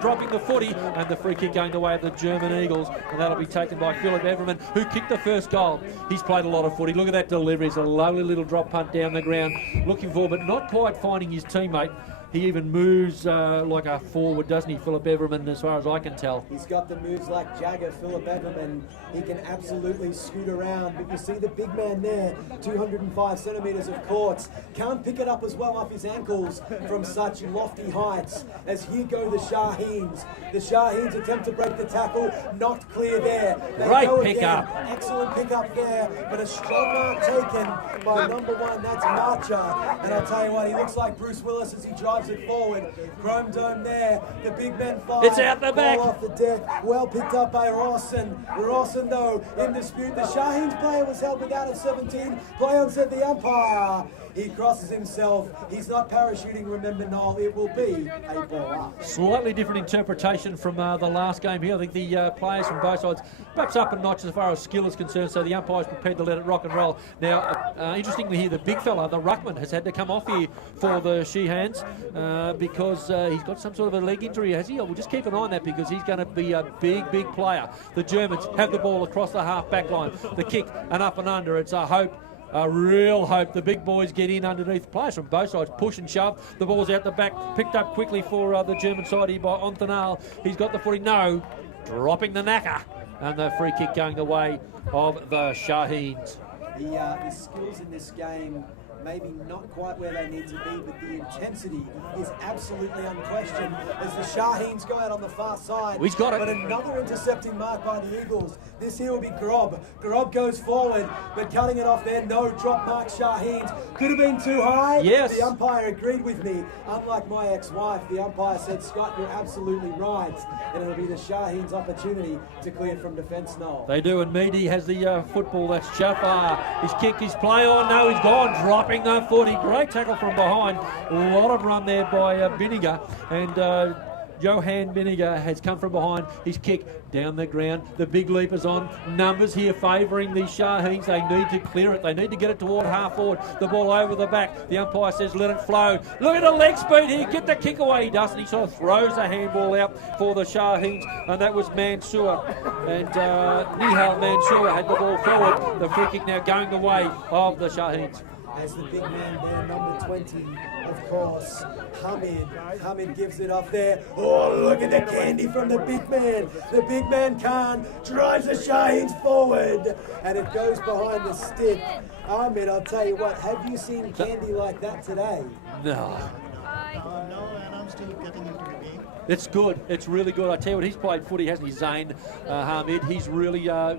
dropping the footy, and the free kick going the way of the German Eagles, and that'll be taken by Philip Everman, who kicked the first goal. He's played a lot of footy. Look at that delivery. It's a lovely little drop punt down the ground, looking for, but not quite finding his teammate. He even moves like a forward, doesn't he, Philip Everman, as far as I can tell. He's got the moves like Jagger, Philip Everman. He can absolutely scoot around, but you see the big man there, 205 centimetres of courts. Can't pick it up as well off his ankles from such lofty heights. As here go the Shaheens. The Shaheens attempt to break the tackle, not clear there. Great pick-up. Excellent pick-up there, but a strong mark taken by number 1, that's Marcher. And I'll tell you what, he looks like Bruce Willis as he drives it forward. Chrome Dome there, the big men fire. It's out the back. Off the deck, well picked up by Rawson. Rawson though, in dispute. The Shaheens player was held without a 17. Play on, said the umpire. He crosses himself. He's not parachuting, remember, Noel. It will be a ball up. Slightly different interpretation from the last game here. I think the players from both sides perhaps up a notch as far as skill is concerned, so the umpire's prepared to let it rock and roll. Now, interestingly here, the big fella, the ruckman, has had to come off here for the Shaheens because he's got some sort of a leg injury, has he? We'll just keep an eye on that because he's going to be a big, big player. The Germans have the ball across the half-back line. The kick, and up and under. It's a hope. A real hope. The big boys get in underneath. Players from both sides push and shove. The ball's out the back, picked up quickly for the German side here by Ontanal. He's got the footy. No, dropping the knacker. And the free kick going the way of the Shaheens. The skills in this game maybe not quite where they need to be, but the intensity is absolutely unquestioned as the Shaheens go out on the far side. He's got it. But another intercepting mark by the Eagles. This here will be Grob. Grob goes forward, but cutting it off there. No drop mark Shaheens. Could have been too high. Yes. The umpire agreed with me. Unlike my ex-wife, the umpire said, Scott, you're absolutely right. And it'll be the Shaheens' opportunity to clear from defence now. They do, and Meady has the football. That's Jafar. His kick, his play on. No, he's gone. Dropping the footy. Great tackle from behind. A lot of run there by Binniger. And Johan Binniger has come from behind. His kick down the ground. The big leapers on. Numbers here favouring the Shaheens. They need to clear it. They need to get it toward half forward. The ball over the back. The umpire says let it flow. Look at the leg speed here. Get the kick away. He doesn't. He sort of throws the handball out for the Shaheens. And that was Mansour. And Nihal Mansour had the ball forward. The free kick now going the way of the Shaheens. As the big man there, number 20, of course, Hamid. Hamid gives it up there. Oh, look at the candy from the big man. The big man Khan drives the Shaheens forward, and it goes behind the stick. Hamid, I'll tell you what, have you seen candy like that today? No. No, and I'm still getting into the game. It's good. It's really good. I tell you what, he's played footy, hasn't he, Zane Hamid? He's really, I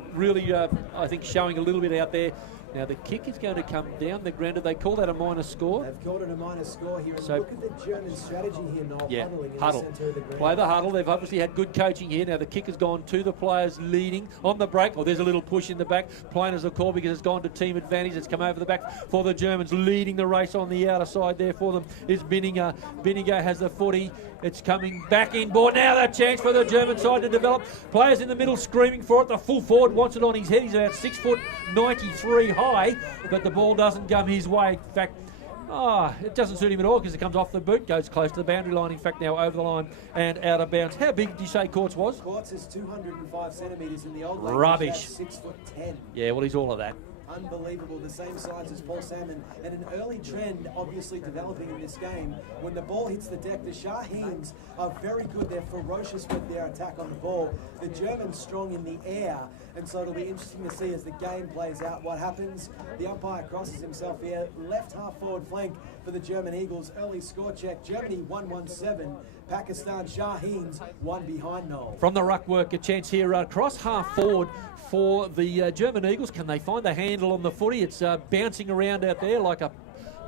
think, showing a little bit out there. Now the kick is going to come down the ground. Did they call that a minor score? They've called it a minor score here. And So- look at the German strategy here, Noel. Yeah, Huddling in huddle. the centre of the ground. Play the huddle. They've obviously had good coaching here. Now the kick has gone to the players leading on the break. Oh, there's a little push in the back. Plain as a call because it's gone to team advantage. It's come over the back for the Germans. Leading the race on the outer side there for them is Binninger. Binninger has the footy. It's coming back inboard. Now the chance for the German side to develop. Players in the middle screaming for it. The full forward wants it on his head. He's about 6'93" high, but the ball doesn't come his way. In fact, it doesn't suit him at all because it comes off the boot, goes close to the boundary line. In fact, now over the line and out of bounds. How big did you say Courts was? Courts is 205 centimetres in the old Rubbish. 6'10". Yeah, well, he's all of that. Unbelievable, the same size as Paul Salmon, and an early trend obviously developing in this game. When the ball hits the deck, the Shaheens are very good. They're ferocious with their attack on the ball. The Germans strong in the air, and so it'll be interesting to see as the game plays out what happens. The umpire crosses himself here, left half forward flank for the German Eagles. Early score check, Germany 1-1-7. Pakistan Shaheens 1 behind Noel. From the ruck work, a chance here across half forward for the German Eagles. Can they find the handle on the footy? It's bouncing around out there like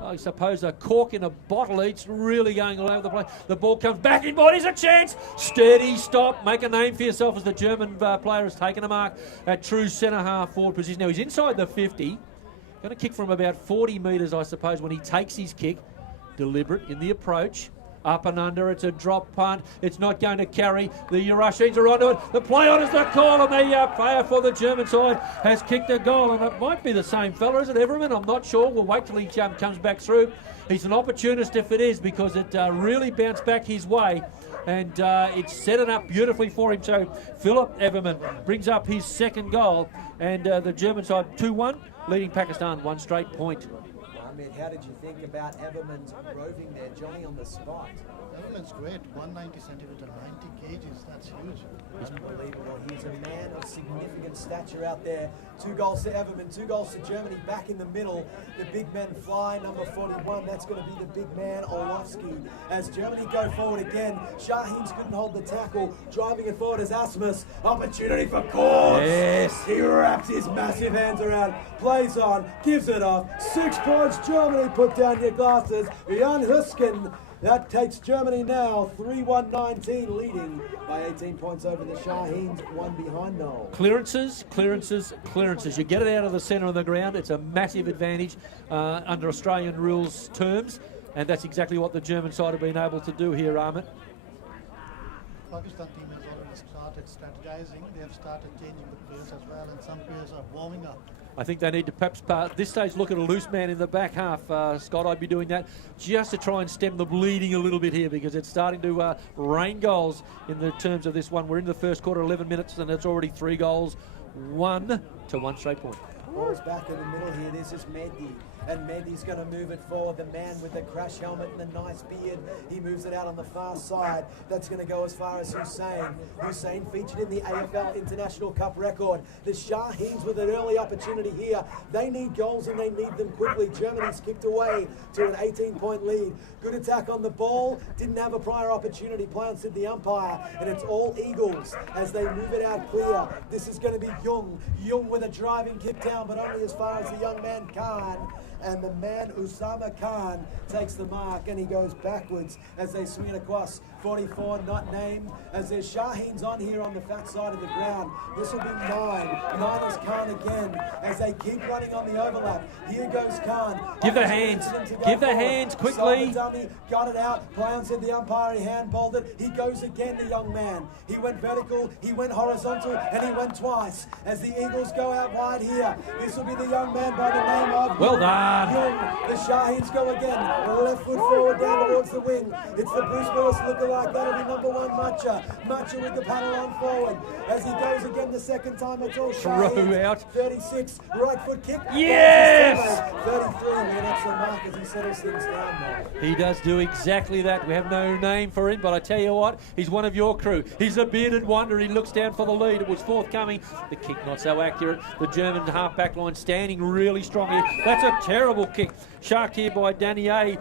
I suppose a cork in a bottle. It's really going all over the place. The ball comes back in, body's a chance. Steady, stop, make a name for yourself as the German player has taken a mark at true centre half forward position. Now he's inside the 50. Going to kick from about 40 metres, I suppose, when he takes his kick. Deliberate in the approach. Up and under, it's a drop punt. It's not going to carry. The Russians are onto it. The play on is the call, and the player for the German side has kicked a goal. And it might be the same fella, is it, Everman? I'm not sure. We'll wait till he comes back through. He's an opportunist if it is, because it really bounced back his way. And it's set it up beautifully for him. So Philip Everman brings up his second goal, and the German side 2-1, leading Pakistan one straight point. Ahmed, how did you think about Everman's roving there, Johnny on the spot? Everman's great, 190 centimeter, 90 kgs, that's huge. Unbelievable. He's a man of significant stature out there. 2 goals to Everman, 2 goals to Germany. Back in the middle, the big men fly. Number 41, that's going to be the big man, Orlovsky. As Germany go forward again, Shaheen's couldn't hold the tackle. Driving it forward is Asmus. Opportunity for Kortz. Yes. He wraps his massive hands around, plays on, gives it off. 6 points, Germany. Put down your glasses. Jan Husken. That takes Germany now 3-1-19, leading by 18 points over the Shaheens, 1 behind Noel. Clearances, clearances, clearances. You get it out of the centre of the ground. It's a massive advantage under Australian rules terms, and that's exactly what the German side have been able to do here, Ahmed. Pakistan team has already started strategizing. They have started changing the players as well, and some players are warming up. I think they need to perhaps, at this stage, look at a loose man in the back half. Scott, I'd be doing that just to try and stem the bleeding a little bit here, because it's starting to rain goals in the terms of this one. We're in the first quarter, 11 minutes, and it's already 3 goals, 1 to 1 straight point. Ball's back in the middle here. This is Mehdi. And Mehdi's going to move it forward. The man with the crash helmet and the nice beard. He moves it out on the far side. That's going to go as far as Hussein. Hussein featured in the AFL International Cup record. The Shaheens with an early opportunity here. They need goals and they need them quickly. Germany's kicked away to an 18-point lead. Good attack on the ball. Didn't have a prior opportunity. Play on, said the umpire. And it's all Eagles as they move it out clear. This is going to be Jung. Jung with a driving kick down, but only as far as the young man Khan. And the man Usama Khan takes the mark, and he goes backwards as they swing it across. 44 not named, as there's Shaheens on here on the fat side of the ground. This will be 9. 9 is Khan again as they keep running on the overlap. Here goes Khan. Give the hands. Give the hands quickly. Dummy got it out. Play said the umpire, he handballed it. He goes again, the young man. He went vertical, he went horizontal, and he went twice. As the Eagles go out wide here, this will be the young man by the name of... Well done. The Shaheens go again. Left foot forward down towards the wing. It's the Bruce Willis lookalike. That'll be number 1, Macha. Macha with the paddle on forward. As he goes again the second time, it's all Shaheens. Out. 36, right foot kick. Yes! 33, man, that's the mark as he settles things down now. He does do exactly that. We have no name for him, but I tell you what, he's one of your crew. He's a bearded wonder. He looks down for the lead. It was forthcoming. The kick not so accurate. The German half-back line standing really strong here. That's a terrible kick. Sharked here by Danny A.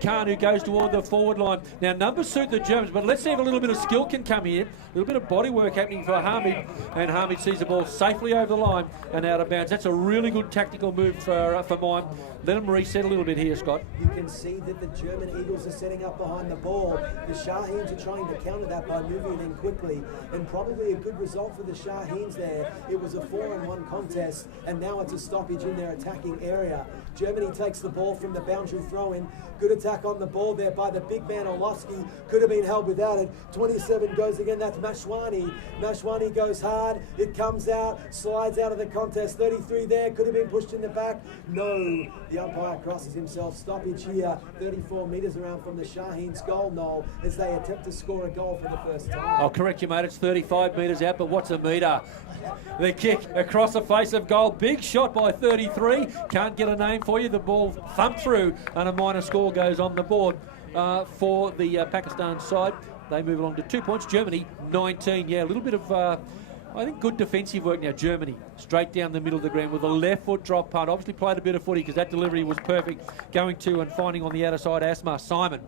Khan, who goes toward the forward line. Now, numbers suit the Germans, but let's see if a little bit of skill can come here. A little bit of body work happening for Hamid, and Hamid sees the ball safely over the line and out of bounds. That's a really good tactical move for mine. Let him reset a little bit here, Scott. You can see that the German Eagles are setting up behind the ball. The Shaheens are trying to counter that by moving in quickly, and probably a good result for the Shaheens there. It was a 4-on-1 contest, and now it's a stoppage in their attacking area. Germany takes the ball from the boundary throw-in. Good attack on the ball there by the big man Orlovsky. Could have been held without it. 27 goes again. That's Mashwani. Mashwani goes hard. It comes out. Slides out of the contest. 33 there. Could have been pushed in the back. No. The umpire crosses himself. Stoppage here. 34 metres around from the Shaheens goal, Noel, as they attempt to score a goal for the first time. I'll correct you, mate. It's 35 metres out, but what's a metre? The kick across the face of goal. Big shot by 33. Can't get a name for you. The ball thumped through, and a minor score goes on the board for the Pakistan side. They move along to 2 points. Germany, 19. Yeah, a little bit of, I think, good defensive work now. Germany, straight down the middle of the ground with a left foot drop punt. Obviously played a bit of footy because that delivery was perfect. Going to and finding on the outer side, Asma Simon.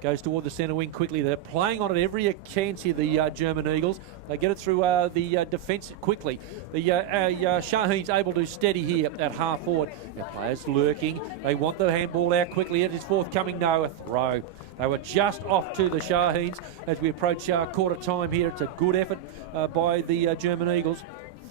Goes toward the centre wing quickly. They're playing on it every chance here, the German Eagles. They get it through the defence quickly. The Shaheens able to steady here at half forward. Their players lurking. They want the handball out quickly. It is forthcoming. No, a throw. They were just off to the Shaheens as we approach quarter time here. It's a good effort by the German Eagles.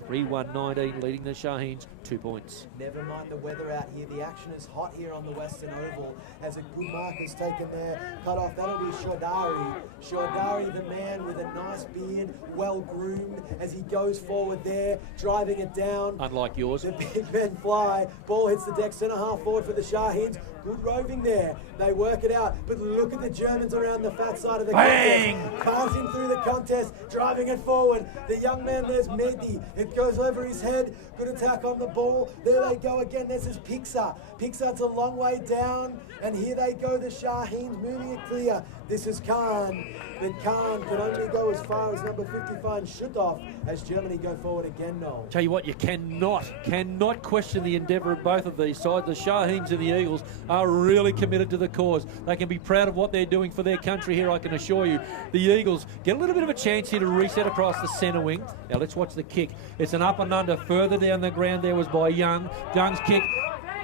3-1-19, leading the Shaheens 2 points. Never mind the weather out here. The action is hot here on the Western Oval as a good mark is taken there. Cut off. That'll be Chaudhary. Chaudhary, the man with a nice beard, well groomed as he goes forward there, driving it down. Unlike yours. The big men fly. Ball hits the deck. Centre half forward for the Shaheens. Good roving there. They work it out. But look at the Germans around the fat side of the contest. Passing through the contest, driving it forward. The young man, there's Mehdi. It goes over his head. Good attack on the ball. There they go again. This is Pixar. Pixar's a long way down. And here they go, the Shaheens moving it clear. This is Khan. But Khan can only go as far as number 55, Schutthoff, as Germany go forward again, Noel. Tell you what, you cannot question the endeavour of both of these sides. The Shaheens and the Eagles are really committed to the cause. They can be proud of what they're doing for their country here, I can assure you. The Eagles get a little bit of a chance here to reset across the centre wing. Now let's watch the kick. It's an up and under. Further down the ground there was by Young. Young's kick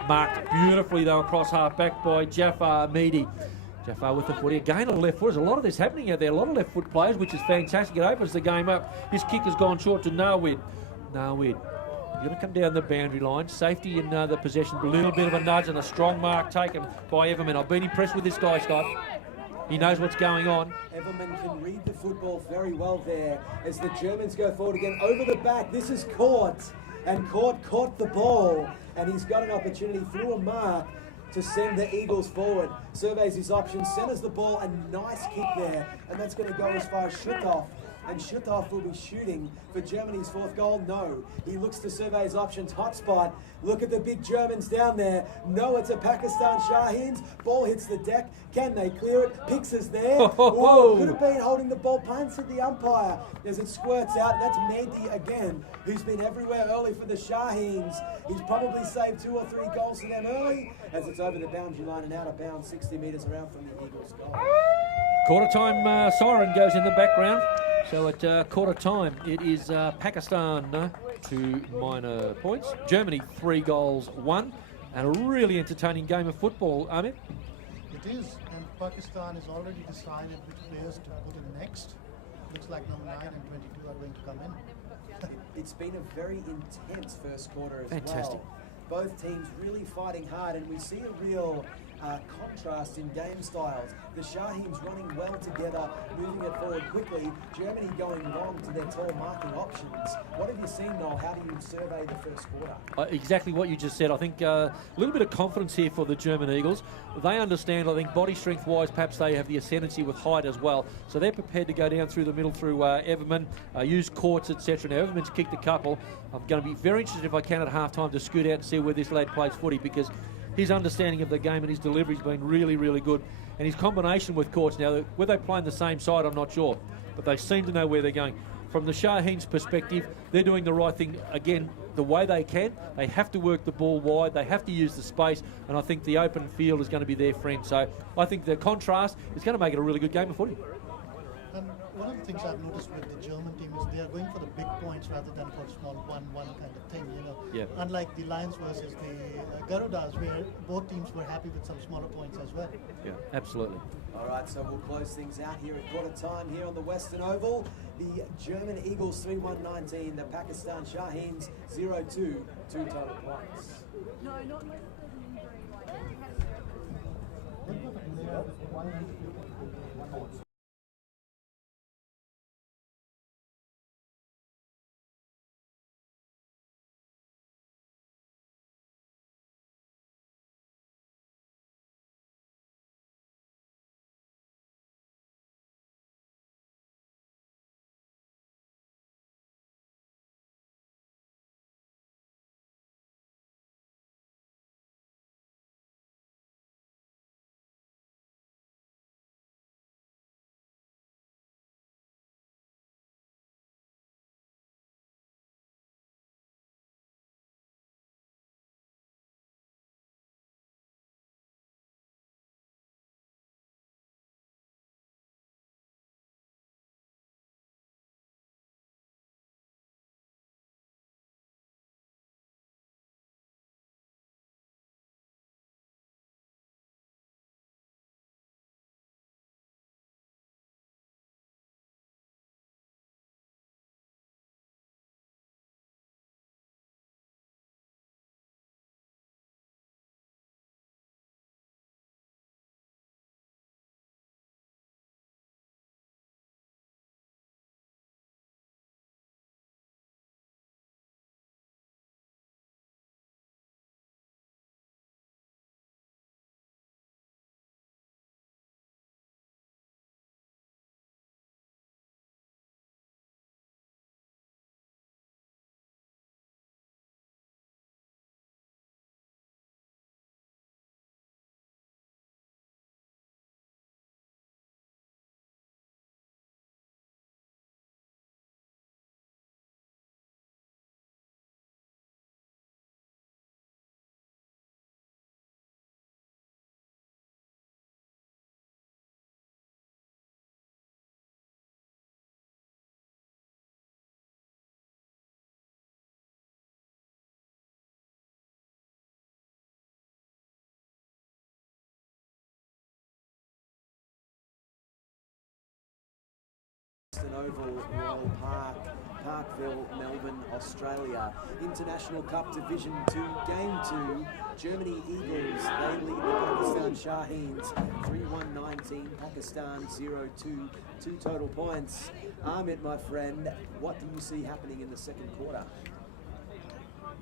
marked beautifully though across half back by Jafar Mehdi. Jafar with the footy again on the left foot. There's a lot of this happening out there. A lot of left foot players, which is fantastic. It opens the game up. His kick has gone short to Nawid. Nawid. He's going to come down the boundary line. Safety in the possession. A little bit of a nudge and a strong mark taken by Everman. I've been impressed with this guy, Scott. He knows what's going on. Everman can read the football very well there as the Germans go forward again. Over the back, this is Court. And Court caught the ball. And he's got an opportunity through a mark to send the Eagles forward. Surveys his options, centers the ball, a nice kick there. And that's going to go as far as Schutthoff. And Schutthoff will be shooting for Germany's fourth goal. No, he looks to survey his options. Hot spot. Look at the big Germans down there. No, it's a Pakistan Shaheens. Ball hits the deck. Can they clear it? Pix is there. Oh, could have been holding the ball. Punts at the umpire as it squirts out. That's Mehdi again, who's been everywhere early for the Shaheens. He's probably saved 2 or 3 goals for them early as it's over the boundary line and out of bounds 60 metres around from the Eagles' goal. Quarter time siren goes in the background. So at quarter time, it is Pakistan 2 minor points. Germany 3 goals, 1. And a really entertaining game of football, Amit. It is, and Pakistan has already decided which players to put in next. Looks like number 9 and 22 are going to come in. It's been a very intense first quarter as Fantastic. well. Both teams really fighting hard, and we see a real contrast in game styles. The Shaheens running well together, moving it forward quickly. Germany going long to their tall marking options. What have you seen, Noel? How do you survey the first quarter? Exactly what you just said. I think a little bit of confidence here for the German Eagles. They understand, I think, body strength-wise, perhaps they have the ascendancy with height as well. So they're prepared to go down through the middle through Everman, use courts, etc. Now, Everman's kicked a couple. I'm going to be very interested if I can at half-time to scoot out and see where this lad plays footy, because his understanding of the game and his delivery has been really, really good. And his combination with Courts, now, whether they play on the same side, I'm not sure. But they seem to know where they're going. From the Shaheens' perspective, they're doing the right thing, again, the way they can. They have to work the ball wide. They have to use the space. And I think the open field is going to be their friend. So I think the contrast is going to make it a really good game of footy. And one of the things I've noticed with the German team is they are going for the big points rather than for small 1-1 kind of thing, you know. Yeah. Unlike the Lions versus the Garudas, where both teams were happy with some smaller points as well. Yeah, absolutely. All right, so we'll close things out here at quarter time here on the Western Oval. The German Eagles 3-1-19, the Pakistan Shaheens 0-2, 2 total points. No, not less than injury. Oval, Royal Park, Parkville, Melbourne, Australia. International Cup Division 2, Game 2. Germany Eagles, they lead the Pakistan Shaheens 3-1-19, Pakistan 0-2, 2 total points. Amit, my friend, what do you see happening in the second quarter?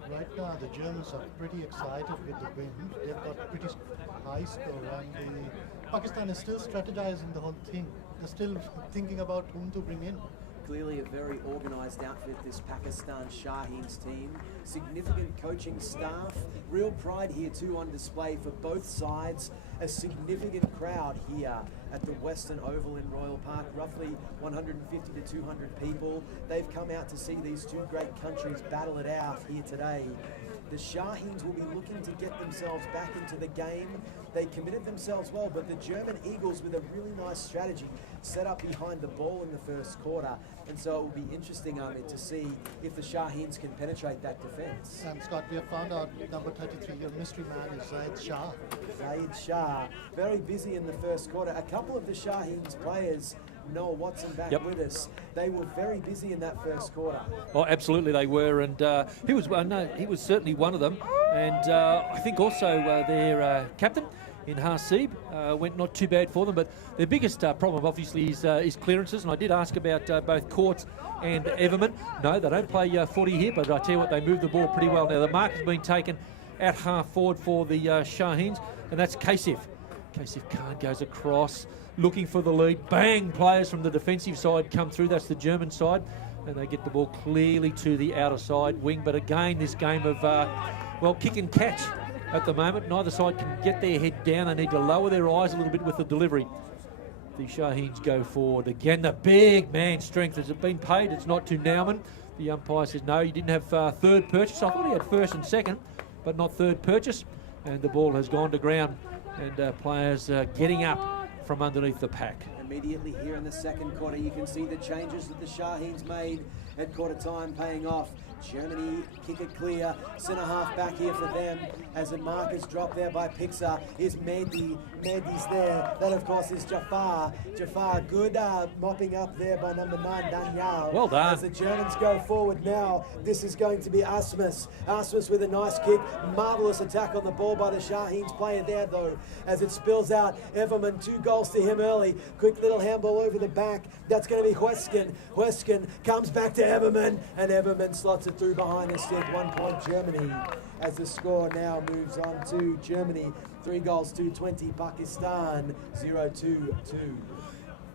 Right now, the Germans are pretty excited with the win. They've got pretty high score, and Pakistan is still strategizing the whole thing. They're still thinking about whom to bring in. Clearly a very organised outfit, this Pakistan Shaheens team. Significant coaching staff. Real pride here too on display for both sides. A significant crowd here at the Western Oval in Royal Park. Roughly 150 to 200 people. They've come out to see these two great countries battle it out here today. The Shaheens will be looking to get themselves back into the game. They committed themselves well, but the German Eagles with a really nice strategy set up behind the ball in the first quarter. And so it will be interesting, Amit, to see if the Shaheens can penetrate that defence. And Scott, we have found out number 33, your mystery man is Zaid Shah. Zaid Shah, very busy in the first quarter. A couple of the Shaheens players, Noah Watson back with us, they were very busy in that first quarter. Oh, absolutely they were, and he was certainly one of them. And I think also their captain in Hasib went not too bad for them, but their biggest problem obviously is clearances. And I did ask about both Courts and Everman. No, they don't play footy here, but I tell you what, they move the ball pretty well. Now the mark has been taken at half forward for the Shaheens, and that's Kasif. Kasif Khan goes across, looking for the lead. Bang! Players from the defensive side come through. That's the German side. And they get the ball clearly to the outer side wing. But again, this game of, kick and catch at the moment. Neither side can get their head down. They need to lower their eyes a little bit with the delivery. The Shaheens go forward. Again, the big man strength. Has it been paid? It's not to Nauman. The umpire says, no, you didn't have third purchase. I thought he had first and second, but not third purchase. And the ball has gone to ground. And players getting up from underneath the pack. Immediately here in the second quarter, you can see the changes that the Shaheens made at quarter time paying off. Germany kick it clear. Centre half back here for them as a mark is dropped there by Pixar is Mehdi. Mehdi's there. That, of course, is Jafar. Jafar, good mopping up there by number 9, Daniel. Well done. As the Germans go forward now, this is going to be Asmus. Asmus with a nice kick. Marvellous attack on the ball by the Shaheens player there, though, as it spills out. Everman, 2 goals to him early. Quick little handball over the back. That's going to be Huesken. Huesken comes back to Everman, and Everman slots it through behind the stick. 1 point Germany, as the score now moves on to Germany 3 goals to 20, Pakistan 0-2-2.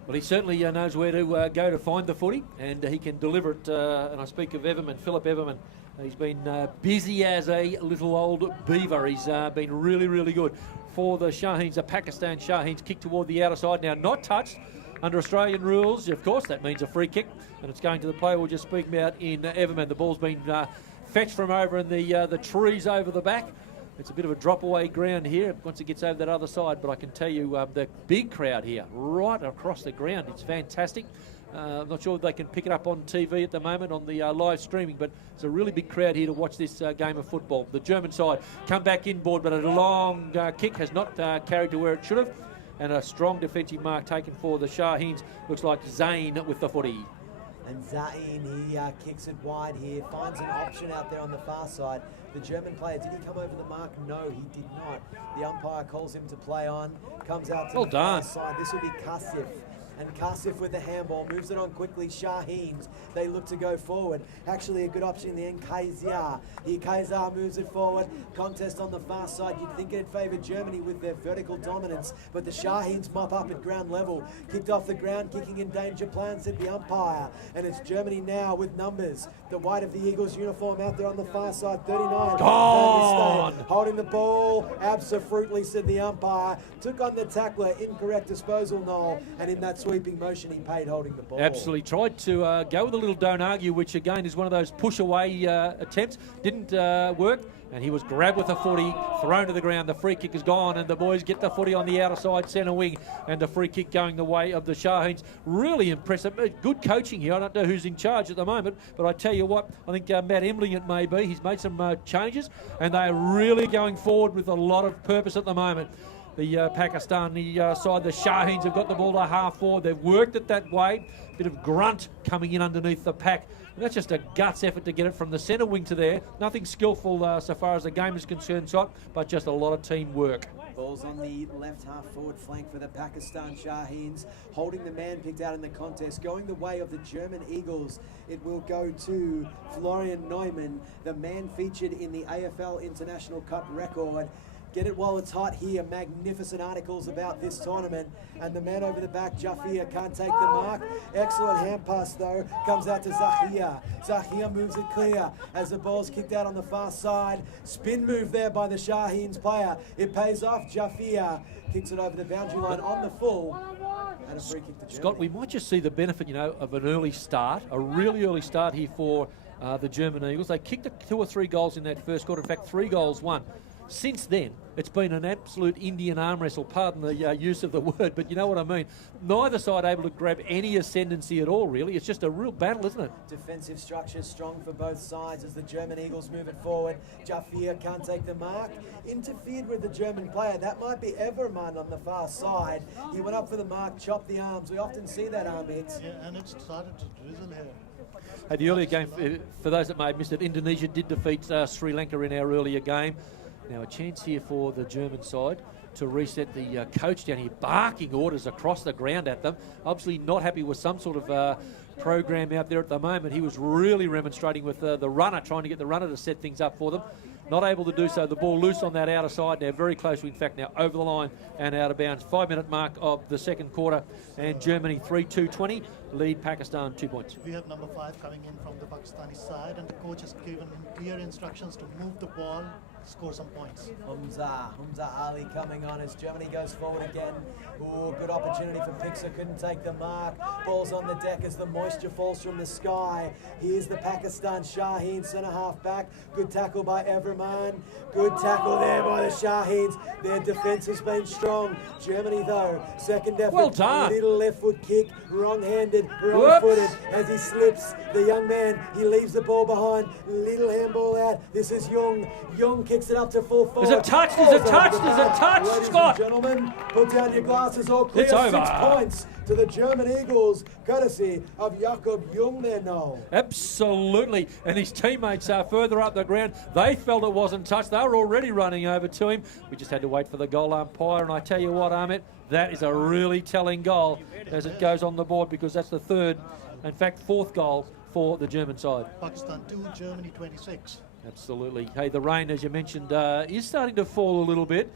Well, he certainly knows where to go to find the footy, and he can deliver it. And I speak of Everman, Philip Everman. He's been busy as a little old beaver. He's been really, really good for the Shaheens. The Pakistan Shaheens kick toward the outer side now, not touched. Under Australian rules, of course, that means a free kick, and it's going to the player we're just speaking about in Everman. The ball's been fetched from over in the trees over the back. It's a bit of a drop-away ground here once it gets over that other side, but I can tell you the big crowd here right across the ground. It's fantastic. I'm not sure if they can pick it up on TV at the moment on the live streaming, but it's a really big crowd here to watch this game of football. The German side come back inboard, but a long kick has not carried to where it should have. And a strong defensive mark taken for the Shaheens. Looks like Zayn with the footy. And Zayn, he kicks it wide here, finds an option out there on the far side. The German player, did he come over the mark? No, he did not. The umpire calls him to play on, comes out to the far side. This will be Kasif. And Kasif with the handball, moves it on quickly. Shaheens, they look to go forward. Actually a good option in the end, Kaiser. Here Kaiser moves it forward. Contest on the far side. You'd think it'd favour Germany with their vertical dominance, but the Shaheens mop up at ground level. Kicked off the ground, kicking in danger, plans at the umpire. And it's Germany now with numbers. The white of the Eagles uniform out there on the far side, 39. Gone! Holding the ball, absolutely, said the umpire. Took on the tackler, incorrect disposal, Noel, and in that sweeping motion he paid holding the ball. Absolutely. Tried to go with a little don't argue, which again is one of those push away attempts. Didn't work, and he was grabbed with a footy, thrown to the ground. The free kick is gone, and the boys get the footy on the outer side centre wing, and the free kick going the way of the Shaheens. Really impressive. Good coaching here. I don't know who's in charge at the moment, but I tell you what, I think Matt Emling it may be. He's made some changes, and they are really going forward with a lot of purpose at the moment. the Pakistani side. The Shaheens have got the ball to half forward. They've worked it that way. Bit of grunt coming in underneath the pack. And that's just a guts effort to get it from the centre wing to there. Nothing skillful so far as the game is concerned, but just a lot of teamwork. Ball's on the left half forward flank for the Pakistan Shaheens, holding the man picked out in the contest, going the way of the German Eagles. It will go to Florian Neumann, the man featured in the AFL International Cup record. Get it while it's hot here. Magnificent articles about this tournament. And the man over the back, Jafia, can't take the mark. Excellent hand pass, though. Comes out to Zahia. Zahia moves it clear as the ball's kicked out on the far side. Spin move there by the Shaheens player. It pays off. Jafia kicks it over the boundary line on the full. And a free kick to Germany. Scott, we might just see the benefit, of an early start, a really early start here for the German Eagles. They kicked 2 or 3 goals in that first quarter. In fact, 3 goals won. Since then, it's been an absolute Indian arm wrestle, pardon the use of the word, but you know what I mean. Neither side able to grab any ascendancy at all, really. It's just a real battle, isn't it? Defensive structure strong for both sides as the German Eagles move it forward. Jafia can't take the mark. Interfered with the German player. That might be Everman on the far side. He went up for the mark, chopped the arms. We often see that arm hits. Yeah, and it started to drizzle here. At the earlier game, for those that may have missed it, Indonesia did defeat Sri Lanka in our earlier game. Now a chance here for the German side to reset. The coach down here barking orders across the ground at them. Obviously not happy with some sort of program out there at the moment. He was really remonstrating with the runner, trying to get the runner to set things up for them. Not able to do so. The ball loose on that outer side now, very close, in fact, now over the line and out of bounds. 5-minute mark of the second quarter, and Germany 3-2-20, lead Pakistan 2 points. We have number 5 coming in from the Pakistani side, and the coach has given him clear instructions to move the ball, score some points. Humza Ali coming on as Germany goes forward again. Ooh, good opportunity for Pixar, couldn't take the mark. Ball's on the deck as the moisture falls from the sky. Here's the Pakistan Shaheen centre half back. Good tackle by Everman. Good tackle there by the Shaheens. Their defence has been strong. Germany though, second effort. Well done. Little left foot kick, wrong-handed, wrong-footed as he slips. The young man, he leaves the ball behind. Little handball out. This is Young. Young kicks it up to full forward. Is it touched? Is it touched? Is it touched, Ladies Scott? and gentlemen, put down your glasses, all clear. It's over. 6 points to the German Eagles, courtesy of Jakob Jung there, Noel. Absolutely. And his teammates are further up the ground. They felt it wasn't touched. They were already running over to him. We just had to wait for the goal umpire. And I tell you what, Ahmet, that is a really telling goal as it goes on the board, because that's the third, in fact, 4th goal for the German side. Pakistan 2, Germany 26. Absolutely. Hey, the rain, as you mentioned, is starting to fall a little bit.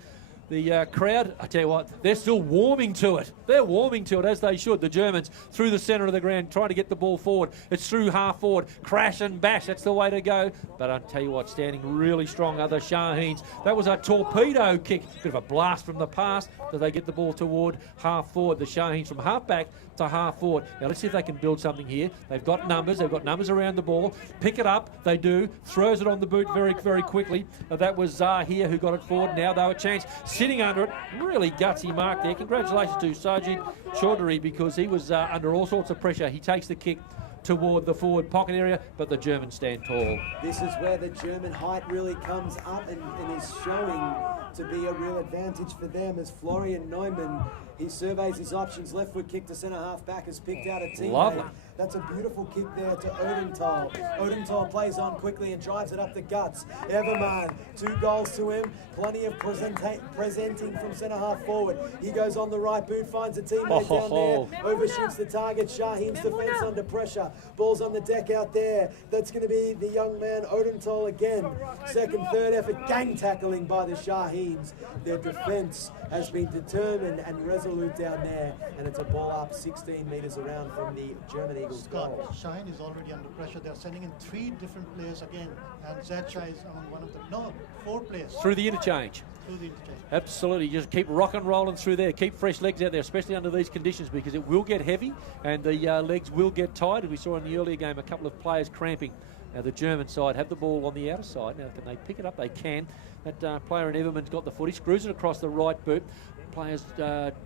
The crowd, I tell you what, they're still warming to it. They're warming to it, as they should. The Germans through the centre of the ground, trying to get the ball forward. It's through half forward, crash and bash. That's the way to go. But I tell you what, standing really strong are the Shaheens. That was a torpedo kick. Bit of a blast from the pass. Do they get the ball toward half forward? The Shaheens from half back to half forward. Now let's see if they can build something here. They've got numbers. They've got numbers around the ball. Pick it up. They do. Throws it on the boot very, very quickly. That was Zahir who got it forward. Now they have a chance. Sitting under it. Really gutsy mark there. Congratulations to Sajid Chaudhry, because he was under all sorts of pressure. He takes the kick toward the forward pocket area, but the Germans stand tall. This is where the German height really comes up and is showing to be a real advantage for them, as Florian Neumann, he surveys his options. Left foot kick to centre half back, has picked out a teammate. Lovely. That's a beautiful kick there to Odenthal. Odenthal plays on quickly and drives it up the guts. Everman, 2 goals to him. Plenty of presenting from centre half forward. He goes on the right boot, finds a teammate down there, overshoots the target. Shaheen's defence under pressure. Ball's on the deck out there. That's going to be the young man Odenthal again. Second, third effort, gang tackling by the Shaheens. Their defence has been determined and resolute down there, and it's a ball up 16 metres around from the German Eagles goal. Shine is already under pressure. They're sending in 3 different players again, and Zachai is on one of them. No, 4 players. Through the interchange. Through the interchange. Absolutely. Just keep rock and rolling through there. Keep fresh legs out there, especially under these conditions, because it will get heavy and the legs will get tired. As we saw in the earlier game, a couple of players cramping. Now the German side have the ball on the outer side. Now can they pick it up? They can. That player in Everman's got the foot. He screws it across the right boot. Players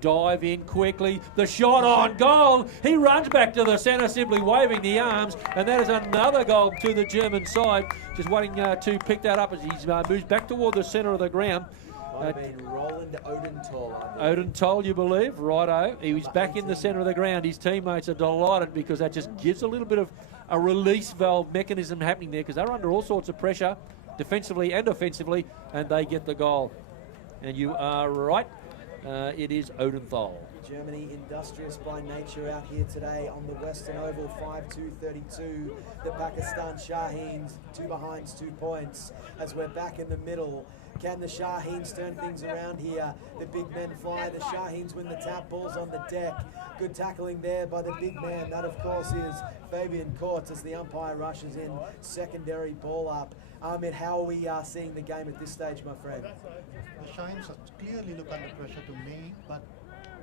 dive in quickly. The shot on goal. He runs back to the centre, simply waving the arms, and that is another goal to the German side. Just waiting to pick that up as he moves back toward the centre of the ground. Might have been Roland Odenthal. Odenthal, you believe? Righto. He was back in the centre of the ground. His teammates are delighted because that just gives a little bit of a release valve mechanism happening there because they're under all sorts of pressure, defensively and offensively, and they get the goal. And you are right. It is Odenthal. Germany industrious by nature out here today on the Western Oval, 5-2-32. The Pakistan Shaheens, 2 behinds, 2 points. As we're back in the middle, can the Shaheens turn things around here? The big men fly, the Shaheens win the tap, balls on the deck. Good tackling there by the big man. That, of course, is Fabian Courts as the umpire rushes in. Secondary ball up. Ahmed, how are we seeing the game at this stage, my friend? The Shines clearly look under pressure to me, but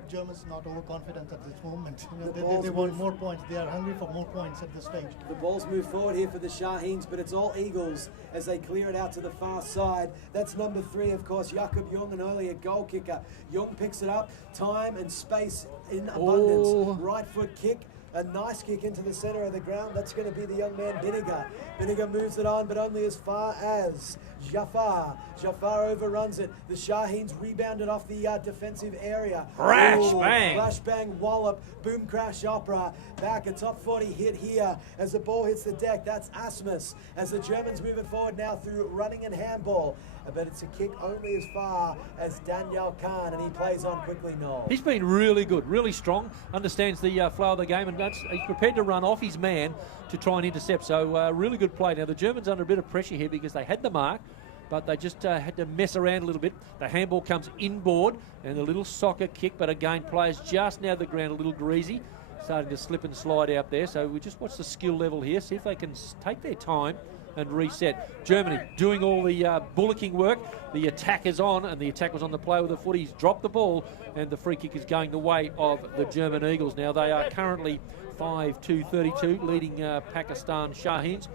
Germans not overconfident at this moment. They want more points. They are hungry for more points at this stage. The balls move forward here for the Shaheens, but it's all Eagles as they clear it out to the far side. That's number 3, of course, Jakob Jung, an earlier goal kicker. Jung picks it up, time and space in abundance. Right foot kick. A nice kick into the centre of the ground. That's going to be the young man, Binniger. Binniger moves it on, but only as far as Jafar. Jafar overruns it. The Shaheens rebounded off the defensive area. Crash, bang. Crash, bang, wallop, boom, crash, opera. Back, a top 40 hit here as the ball hits the deck. That's Asmus as the Germans move it forward now through running and handball. But it's a kick only as far as Daniel Khan, and he plays on quickly, Noel. He's been really good, really strong, understands the flow of the game, and he's prepared to run off his man to try and intercept. So really good play. Now the Germans under a bit of pressure here because they had the mark, but they just had to mess around a little bit. The handball comes inboard and a little soccer kick, but again, players just now the ground a little greasy, starting to slip and slide out there. So we just watch the skill level here, see if they can take their time and reset. Germany doing all the bullocking work. The attack is on, and the attack was on the play with the foot. He's dropped the ball, and the free kick is going the way of the German Eagles. Now they are currently 5-2-32, leading Pakistan Shaheens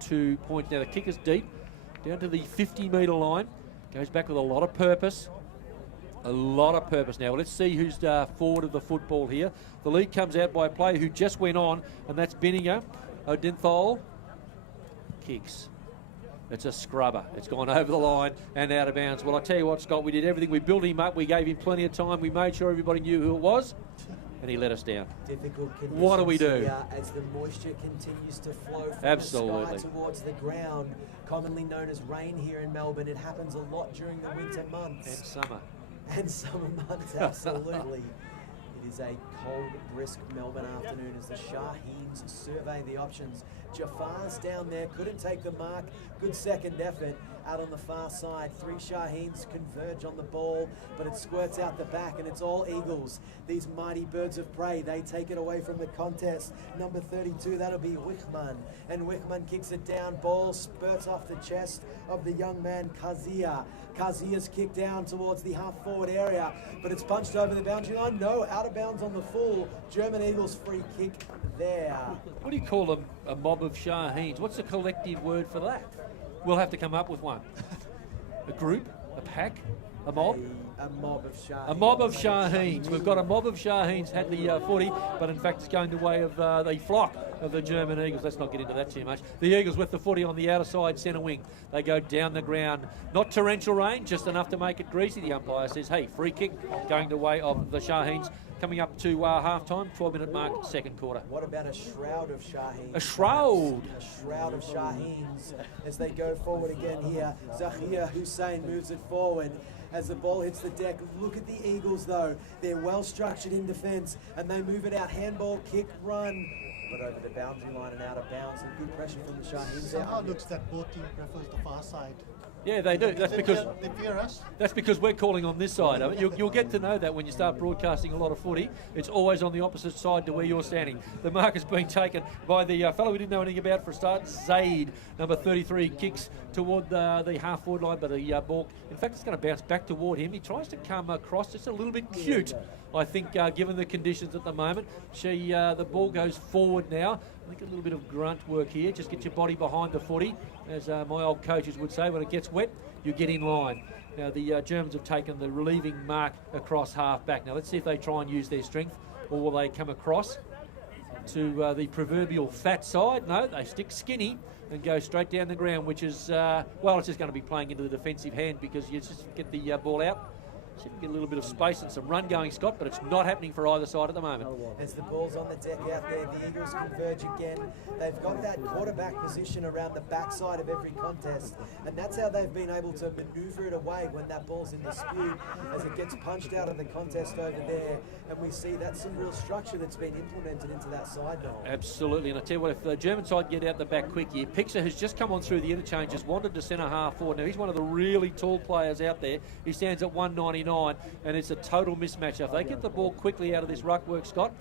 2 points. Now the kick is deep, down to the 50-metre line. Goes back with a lot of purpose. A lot of purpose now. Well, let's see who's forward of the football here. The lead comes out by a player who just went on, and that's Binniger. Odenthal kicks. It's a scrubber. It's gone over the line and out of bounds. Well, I tell you what, Scott, we did everything. We built him up. We gave him plenty of time. We made sure everybody knew who it was, and he let us down. Difficult conditions. What do we do? As the moisture continues to flow from Absolutely. the sky towards the ground, commonly known as rain here in Melbourne. It happens a lot during the winter months. And summer. And summer months, absolutely. It is a cold, brisk Melbourne afternoon as the Shaheens survey the options. Jafar's down there, couldn't take the mark. Good second effort out on the far side. 3 Shaheens converge on the ball, but it squirts out the back, and it's all Eagles. These mighty birds of prey, they take it away from the contest. Number 32, that'll be Wichmann. And Wichmann kicks it down. Ball spurts off the chest of the young man, Kazia. Kazia's kicked down towards the half-forward area, but it's punched over the boundary line. No, out of bounds on the full. German Eagles free kick there. What do you call them? A mob of Shaheens? What's the collective word for that? We'll have to come up with one. A group? A pack? A mob? A mob of Shaheens. A mob of Shaheens. We've got a mob of Shaheens had the footy, but in fact it's going the way of the flock of the German Eagles. Let's not get into that too much. The Eagles with the footy on the outer side centre wing. They go down the ground. Not torrential rain, just enough to make it greasy. The umpire says, hey, free kick going the way of the Shaheens. Coming up to half-time, 12-minute mark, second quarter. What about a shroud of Shaheens? A shroud. A shroud of Shaheens as they go forward again here. Zakia Hussein moves it forward as the ball hits the deck. Look at the Eagles, though. They're well structured in defence, and they move it out. Handball, kick, run. But over the boundary line and out of bounds, and good pressure from the Shaheens. Somehow looks that both teams prefers the far side. Yeah, they do. That's because they fear us. That's because we're calling on this side. I mean, you'll get to know that when you start broadcasting a lot of footy. It's always on the opposite side to where you're standing. The mark is being taken by the fellow we didn't know anything about for a start, Zaid. Number 33 kicks toward the half-forward line, but the ball, in fact, it's going to bounce back toward him. He tries to come across. It's a little bit cute, I think, given the conditions at the moment. The ball goes forward now. I think a little bit of grunt work here. Just get your body behind the footy. As my old coaches would say, when it gets wet, you get in line. Now, the Germans have taken the relieving mark across half back. Now, let's see if they try and use their strength, or will they come across? to the proverbial fat side. No, they stick skinny and go straight down the ground, which is, well, it's just going to be playing into the defensive hand because you just get the ball out. Should get a little bit of space and some run going, Scott, but it's not happening for either side at the moment. As the ball's on the deck out there, the Eagles converge again. They've got that quarterback position around the backside of every contest, and that's how they've been able to manoeuvre it away when that ball's in dispute, as it gets punched out of the contest over there. And we see that's some real structure that's been implemented into that side now. Absolutely, and I tell you what, if the German side get out the back quick here, Pixar has just come on through the interchange, has wandered to centre half forward. Now, he's one of the really tall players out there. He stands at 199. And it's a total mismatch. If they get the ball quickly out of this ruck work, Scott,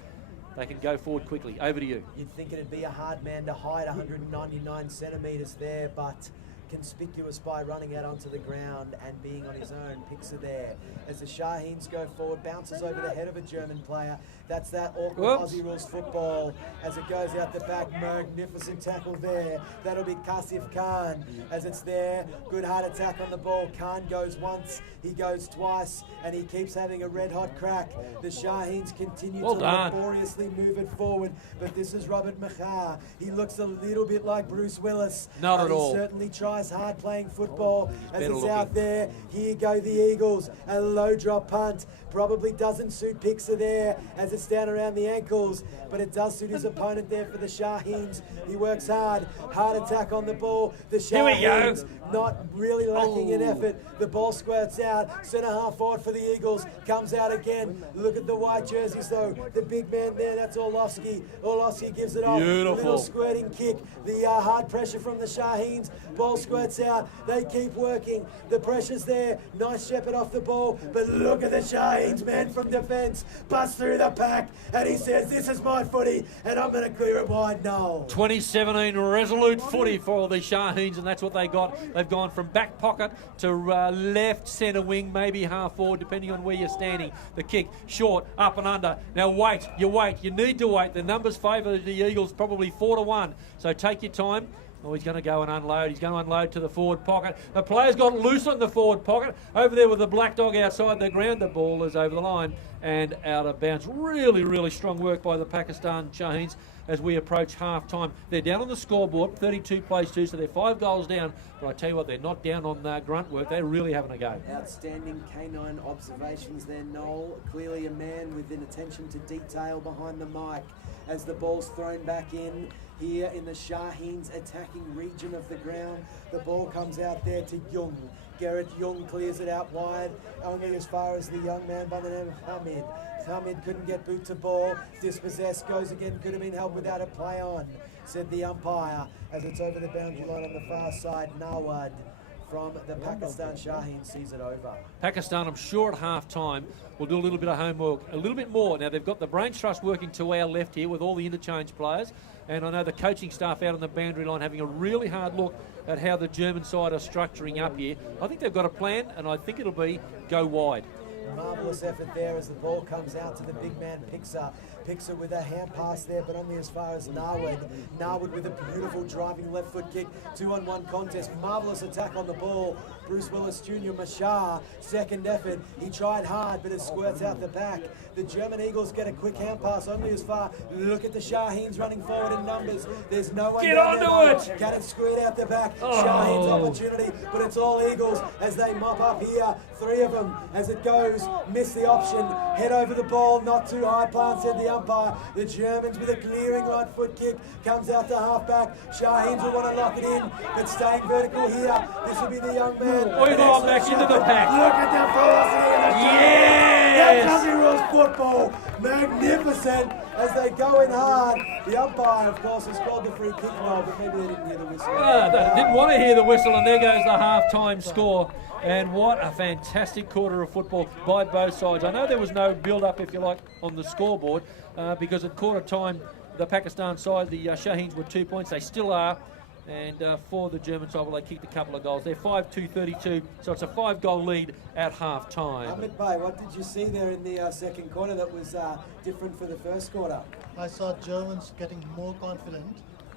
they can go forward quickly. Over to you. You'd think it'd be a hard man to hide 199 centimetres there, but conspicuous by running out onto the ground and being on his own. Pixar there as the Shaheens go forward, bounces over the head of a German player. That's that awkward Aussie rules football as it goes out the back. Magnificent tackle there. That'll be Kasif Khan as it's there. Good hard attack on the ball. Khan goes once, he goes twice, and he keeps having a red hot crack. The Shaheens continue to laboriously move it forward, but this is Robert Machar. He looks a little bit like Bruce Willis. Not at all. He certainly tries hard playing football as it's out there. Here go the Eagles. A low drop punt. Probably doesn't suit Pixar there as it's down around the ankles, but it does suit his opponent there for the Shaheens. He works hard. Hard attack on the ball. The Shaheens not really lacking in effort. The ball squirts out. Centre half forward for the Eagles. Comes out again. Look at the white jerseys though. The big man there, that's Orlovsky. Orlovsky gives it off. Beautiful. Little squirting kick. The hard pressure from the Shaheens. Ball squirts out. They keep working. The pressure's there. Nice shepherd off the ball. But look at the Shaheens, man from defence. Busts through the pack. And he says, this is my footy. And I'm going to clear it wide now. 2017 resolute footy for the Shaheens, and that's what they got. They've gone from back pocket to left centre wing, maybe half forward, depending on where you're standing. The kick, short, up and under. Now wait. You need to wait. The numbers favour the Eagles, probably 4-1. So take your time. Oh, he's going to go and unload. He's going to unload to the forward pocket. The player's got loose on the forward pocket. Over there with the black dog outside the ground. The ball is over the line and out of bounds. Really, really strong work by the Pakistan Shaheens as we approach half-time. They're down on the scoreboard, 32 plays 2, so they're 5 goals down. But I tell you what, they're not down on grunt work. They're really having a go. Outstanding canine observations there, Noel. Clearly a man with an attention to detail behind the mic as the ball's thrown back in. Here in the Shaheens attacking region of the ground, the ball comes out there to Jung. Garrett Jung clears it out wide, only as far as the young man by the name of Hamid. Hamid couldn't get boot to ball. Dispossessed goes again, could have been held without a play on, said the umpire, as it's over the boundary line on the far side. Nawad from the Pakistan Shaheens sees it over. Pakistan, I'm sure at half-time, will do a little bit of homework, a little bit more. Now, they've got the brains trust working to our left here with all the interchange players, and I know the coaching staff out on the boundary line having a really hard look at how the German side are structuring up here. I think they've got a plan, and I think it'll be go wide. Marvellous effort there as the ball comes out to the big man Pixar. Pixar with a hand pass there, but only as far as Nawad. Nawad with a beautiful driving left foot kick. 2-on-1 contest. Marvellous attack on the ball. Bruce Willis Jr. Machar, second effort. He tried hard, but it squirts out the back. The German Eagles get a quick hand pass only as far. Look at the Shaheens running forward in numbers. There's no one. Get onto it! Got it squared out the back. Shaheens opportunity, but it's all Eagles as they mop up here. 3 of them as it goes. Miss the option. Head over the ball. Not too high, plant, said the umpire. The Germans with a clearing right foot kick. Comes out to halfback. Shaheens will want to lock it in, but staying vertical here. This will be the young man. Oivar back into the pack. Look at the velocity of the Yes! That's Aussie rules football. Magnificent as they go in hard. The umpire, of course, has called the free kick now, but maybe they didn't hear the whistle. They didn't want to hear the whistle, and there goes the half-time score. And what a fantastic quarter of football by both sides. I know there was no build-up, if you like, on the scoreboard because at quarter time, the Pakistan side, the Shaheens were 2 points. They still are. And for the German side, well, they kicked a couple of goals. They're 5-2-32, so it's a 5-goal lead at half-time. Ahmed Bhai, what did you see there in the second quarter that was different for the first quarter? I saw Germans getting more confident,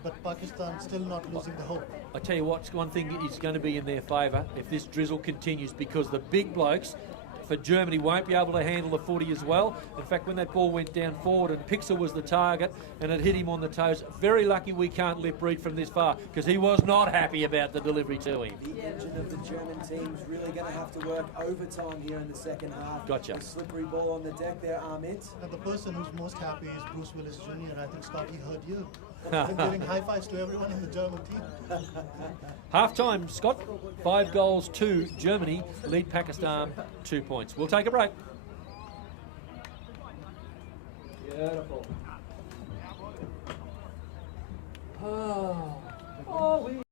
but Pakistan still not losing the hope. I tell you what, one thing is going to be in their favour if this drizzle continues, because the big blokes, for Germany won't be able to handle the footy as well. In fact, when that ball went down forward and Pixel was the target and it hit him on the toes, very lucky we can't lip read from this far, because he was not happy about the delivery to him. The engine of the German team's really going to have to work overtime here in the second half. Gotcha. The slippery ball on the deck there, Amit. And the person who's most happy is Bruce Willis Jr. I think Scotty heard you. I'm giving high fives to everyone in the German team. Half-time, Scott, 5 goals to Germany, lead Pakistan 2 points. We'll take a break. Beautiful. Oh, we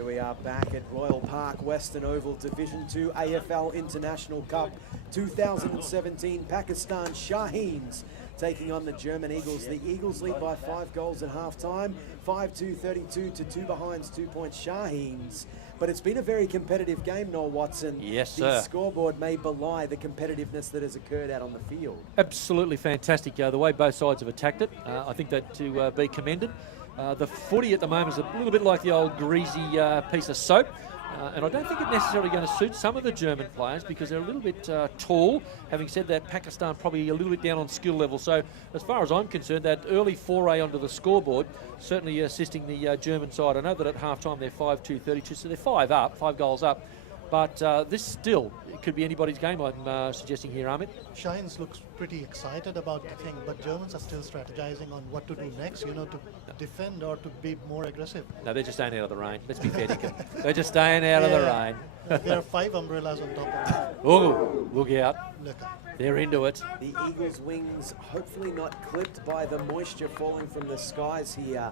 Here we are back at Royal Park, Western Oval, Division 2 AFL International Cup 2017. Pakistan Shaheens taking on the German Eagles. The Eagles lead by 5 goals at half-time, 5-2, 32 to 2 behinds, 2 points Shaheens. But it's been a very competitive game, Noel Watson. Yes, the sir. scoreboard may belie the competitiveness that has occurred out on the field. Absolutely fantastic, the way both sides have attacked it. I think that to be commended. The footy at the moment is a little bit like the old greasy piece of soap. And I don't think it's necessarily going to suit some of the German players because they're a little bit tall. Having said that, Pakistan probably a little bit down on skill level. So as far as I'm concerned, that early foray onto the scoreboard certainly assisting the German side. I know that at halftime they're 5-2, 32, so they're 5 goals up. But this still could be anybody's game, I'm suggesting here, Amit. Shaheens looks pretty excited about the thing, but Germans are still strategizing on what to do next, to defend or to be more aggressive. No, they're just staying out of the rain. Let's be fair, Dickon. They're just staying out of the rain. There are 5 umbrellas on top of that. Oh, look out. Look out. They're into it. The Eagles' wings hopefully not clipped by the moisture falling from the skies here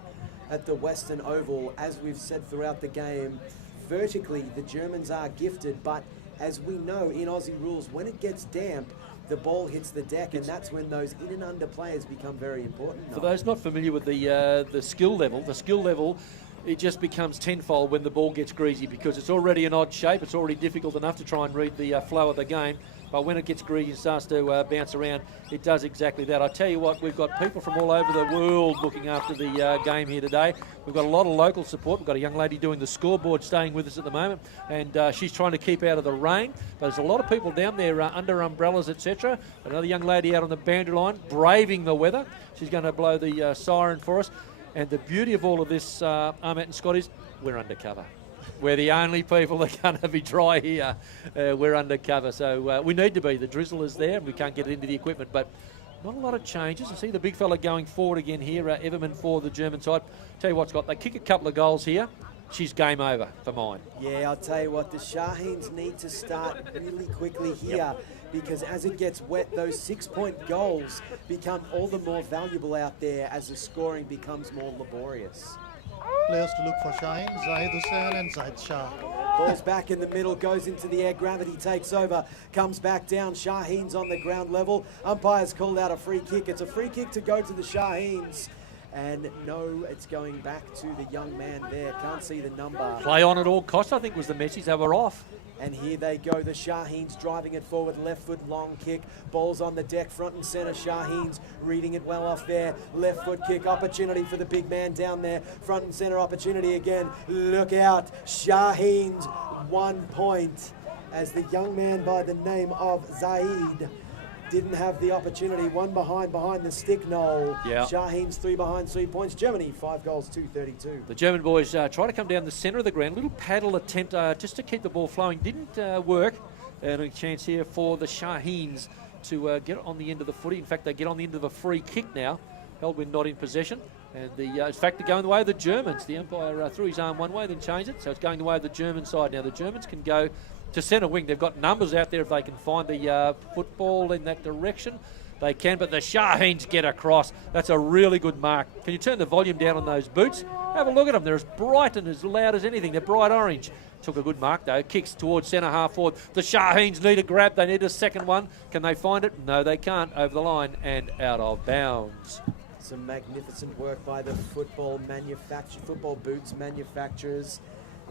at the Western Oval. As we've said throughout the game, vertically the Germans are gifted, but as we know in Aussie rules, when it gets damp, the ball hits the deck, and that's when those in and under players become very important. For those not familiar with the skill level, it just becomes tenfold when the ball gets greasy because it's already an odd shape. It's already difficult enough to try and read the flow of the game. But when it gets greasy and starts to bounce around, it does exactly that. I tell you what, we've got people from all over the world looking after the game here today. We've got a lot of local support. We've got a young lady doing the scoreboard staying with us at the moment, and she's trying to keep out of the rain. But there's a lot of people down there under umbrellas, etc. Another young lady out on the boundary line, braving the weather. She's going to blow the siren for us. And the beauty of all of this, Ahmet and Scott, is we're undercover. We're the only people that are going to be dry here. We're undercover, so we need to be. The drizzle is there, and we can't get it into the equipment, but not a lot of changes. I see the big fella going forward again here, Everman for the German side. Tell you what, Scott, they kick a couple of goals here. She's game over for mine. Yeah, I'll tell you what, the Shaheens need to start really quickly here because as it gets wet, those 6-point goals become all the more valuable out there as the scoring becomes more laborious. Players to look for Shaheens, Zahid Hussain and Zahid Shah. Ball's back in the middle, goes into the air, gravity takes over, comes back down, Shaheens on the ground level. Umpire's called out a free kick. It's a free kick to go to the Shaheens. And no, it's going back to the young man there. Can't see the number. Play on at all costs, I think, was the message. They were off. And here they go, the Shaheens driving it forward, left foot long kick, ball's on the deck, front and centre, Shaheens reading it well off there, left foot kick, opportunity for the big man down there, front and centre opportunity again, look out, Shaheens 1 point as the young man by the name of Zaid didn't have the opportunity, one behind the stick, Noel. Yeah. Shaheens 3 behind, 3 points, Germany 5 goals, 2-32. The German boys try to come down the centre of the ground. Little paddle attempt just to keep the ball flowing. Didn't work. And a chance here for the Shaheens to get on the end of the footy. In fact, they get on the end of a free kick now. Heldwin not in possession. And in fact, they're going the way of the Germans. The umpire threw his arm one way, then changed it. So it's going the way of the German side. Now the Germans can go to centre wing. They've got numbers out there if they can find the football in that direction. They can, but the Shaheens get across. That's a really good mark. Can you turn the volume down on those boots? Have a look at them. They're as bright and as loud as anything. They're bright orange. Took a good mark, though. Kicks towards centre half forward. The Shaheens need a grab. They need a second one. Can they find it? No, they can't. Over the line and out of bounds. Some magnificent work by the football boots manufacturers.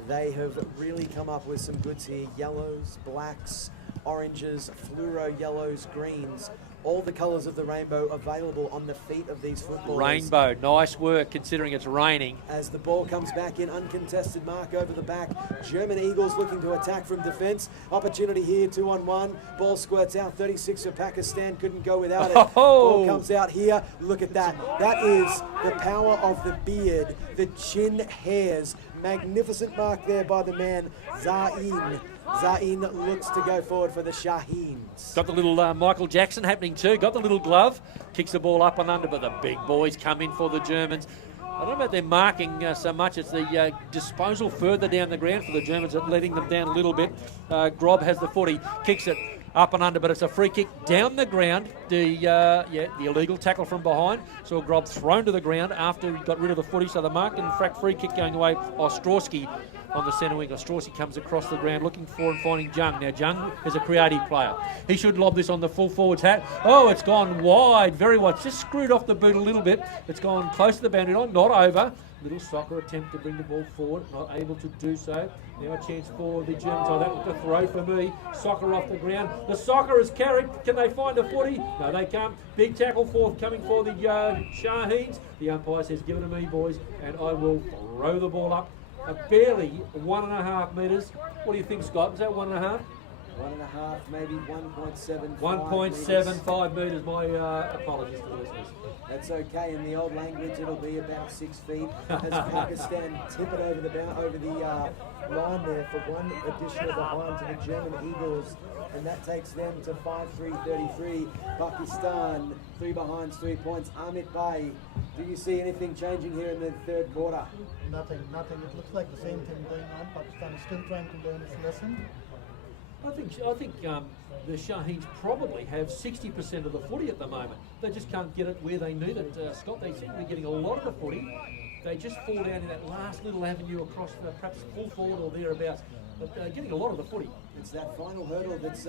They have really come up with some goods here. Yellows, blacks, oranges, fluoro yellows, greens. All the colours of the rainbow available on the feet of these footballers. Rainbow, nice work considering it's raining. As the ball comes back in, uncontested mark over the back. German Eagles looking to attack from defence. Opportunity here, 2-on-1. Ball squirts out, 36 for Pakistan. Couldn't go without it. Ball comes out here. Look at that. That is the power of the beard, the chin hairs. Magnificent mark there by the man, Zain. Zain looks to go forward for the Shaheens. Got the little Michael Jackson happening too. Got the little glove. Kicks the ball up and under, but the big boys come in for the Germans. I don't know about their marking so much. It's the disposal further down the ground for the Germans, letting them down a little bit. Grob has the footy, kicks it up and under, but it's a free kick down the ground. The illegal tackle from behind. So Grob thrown to the ground after he got rid of the footy. So the mark and free kick going away. Ostrowski on the centre wing. Ostrowski comes across the ground looking for and finding Jung. Now Jung is a creative player. He should lob this on the full forward's hat. Oh, it's gone wide, very wide. Just screwed off the boot a little bit. It's gone close to the boundary line, not over. Little soccer attempt to bring the ball forward, not able to do so. Now a chance for the Germans. Oh, that was a throw for me. Soccer off the ground. The soccer is carried. Can they find a footy? No, they can't. Big tackle forthcoming for the Shaheens. The umpire says, give it to me, boys, and I will throw the ball up. Barely 1.5 metres. What do you think, Scott? Was that 1.5? 1.5, maybe 1.75. 1.75 metres. My apologies to the listeners. That's okay. In the old language, it'll be about 6 feet as Pakistan tip it over the line there for one additional behind to the German Eagles, and that takes them to 5-3-33. Pakistan 3 behind, 3 points. Amit Bhai, do you see anything changing here in the third quarter? Nothing. It looks like the same thing going on. Pakistan is still trying to learn its lesson. I think the Shaheens probably have 60% of the footy at the moment. They just can't get it where they need it, Scott. They seem to be getting a lot of the footy. They just fall down in that last little avenue across perhaps full forward or thereabouts. But getting a lot of the footy. It's that final hurdle that's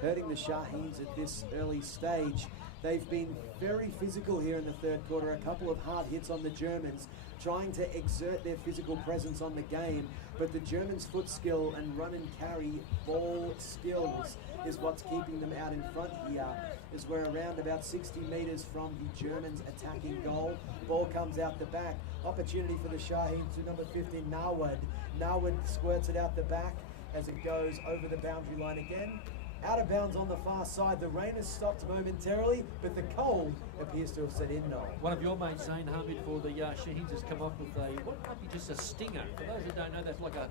hurting the Shaheens at this early stage. They've been very physical here in the third quarter. A couple of hard hits on the Germans, trying to exert their physical presence on the game. But the Germans' foot skill and run and carry ball skills is what's keeping them out in front here, as we're around about 60 metres from the Germans' attacking goal. Ball comes out the back. Opportunity for the Shaheens to number 15, Nawad. Nawad squirts it out the back as it goes over the boundary line again. Out of bounds on the far side. The rain has stopped momentarily, but the cold appears to have set in now. One of your mates, Zane Hamid, for the Shaheens has come up with what might be just a stinger. For those who don't know, that's like a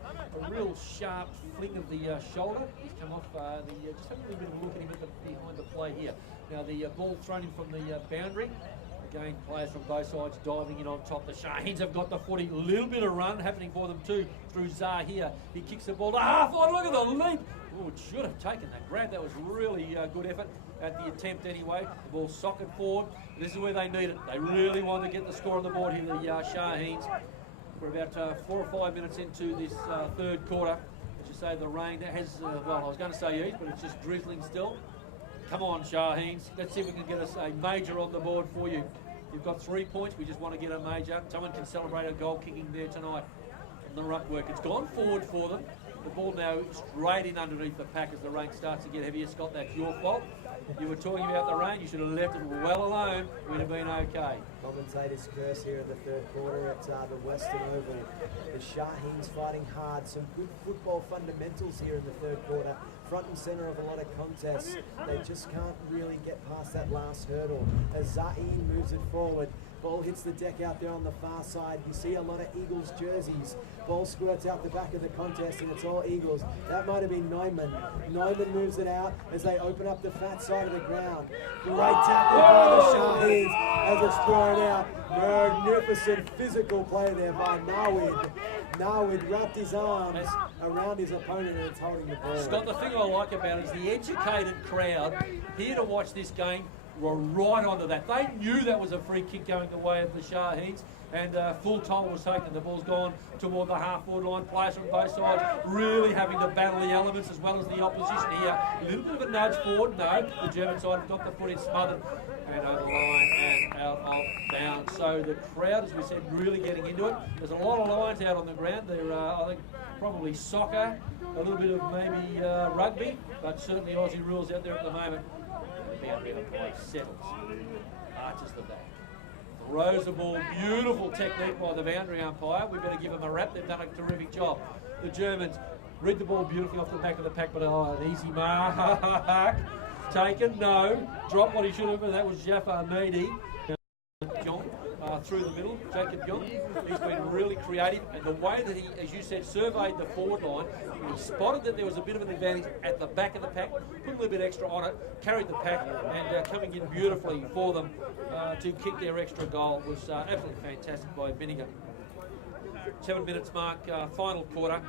real sharp fling of the shoulder. He's come off just have a little bit of a look at him behind the play here. Now the ball thrown in from the boundary. Again, players from both sides diving in on top. The Shaheens have got the footy. A little bit of run happening for them too through Zah here. He kicks the ball to half. Oh, look at the leap. Oh, it should have taken that grab. That was really good effort at the attempt anyway. The ball socket forward. This is where they need it. They really want to get the score on the board here, the Shaheens. We're about 4 or 5 minutes into this third quarter. As you say, the rain has, well, I was going to say ease, but it's just drizzling still. Come on, Shaheens. Let's see if we can get us a major on the board for you. You've got 3 points. We just want to get a major. Someone can celebrate a goal kicking there tonight. And the ruck work. It's gone forward for them. The ball now straight in underneath the pack as the rain starts to get heavier. Scott, that's your fault. You were talking about the rain. You should have left it well alone. We'd have been okay. Commentator's curse here in the third quarter at the Western Oval. The Shaheens fighting hard. Some good football fundamentals here in the third quarter. Front and centre of a lot of contests. They just can't really get past that last hurdle. As Zain moves it forward. Ball hits the deck out there on the far side. You see a lot of Eagles jerseys. Ball squirts out the back of the contest and it's all Eagles. That might have been Neumann. Neumann moves it out as they open up the fat side of the ground. Great tackle by the Shaheens as it's thrown out. Magnificent physical play there by Nawid. Nawid wrapped his arms around his opponent and it's holding the ball. Scott, the thing I like about it is the educated crowd here to watch this game were right onto that. They knew that was a free kick going the way of the Shaheens, and full time was taken. The ball's gone toward the half-forward line. Players from both sides really having to battle the elements as well as the opposition here. A little bit of a nudge forward. No, the German side have got the footy smothered and over the line and out of bounds. So the crowd, as we said, really getting into it. There's a lot of lines out on the ground. They're, I think, probably soccer, a little bit of maybe rugby, but certainly Aussie rules out there at the moment. Boundary umpire settles, arches the back, throws the ball. Beautiful technique by the boundary umpire. We better give them a wrap. They've done a terrific job. The Germans read the ball beautifully off the back of the pack, but an easy mark taken. No, dropped what he should have. That was Jafar Meidi. John through the middle, Jacob John. He's been really creative, and the way that he, as you said, surveyed the forward line, he spotted that there was a bit of an advantage at the back of the pack, put a little bit extra on it, carried the pack, and coming in beautifully for them to kick their extra goal was absolutely fantastic by Vinegar. 7 minutes mark, final quarter.